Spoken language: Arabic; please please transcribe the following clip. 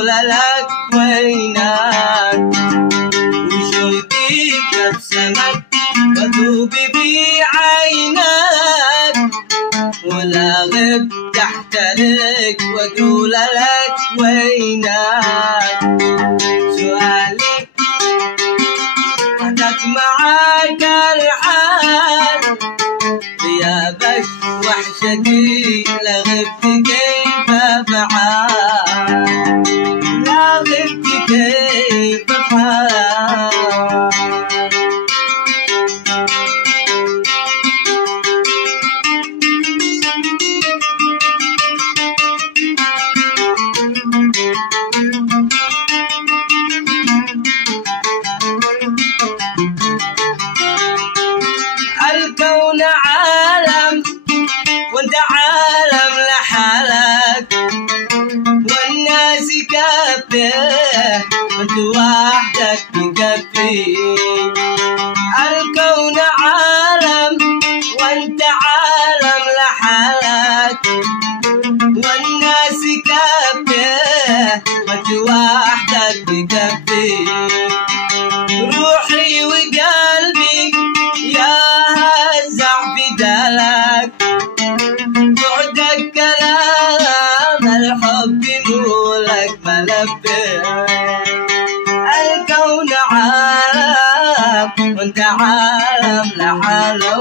واقول لك وينك وشوقي بسمك وذوب بعينك ولا غب تحترق واقول لك وينك سؤالي وحدك معاك الحال غيابك وحشتي لا غبت كيف افعل لا غبت كيف افعل الكون عالم وانت عالم لحالك والناس كافيه وانت وحدك مكفي الكون عالم وانت عالم لحالك والناس كافيه وانت وحدك مكفي روحي وقلبي يا هزع بدالك بعدك كلام الحب مولك ملبي الكون عالم وانت عالم لحاله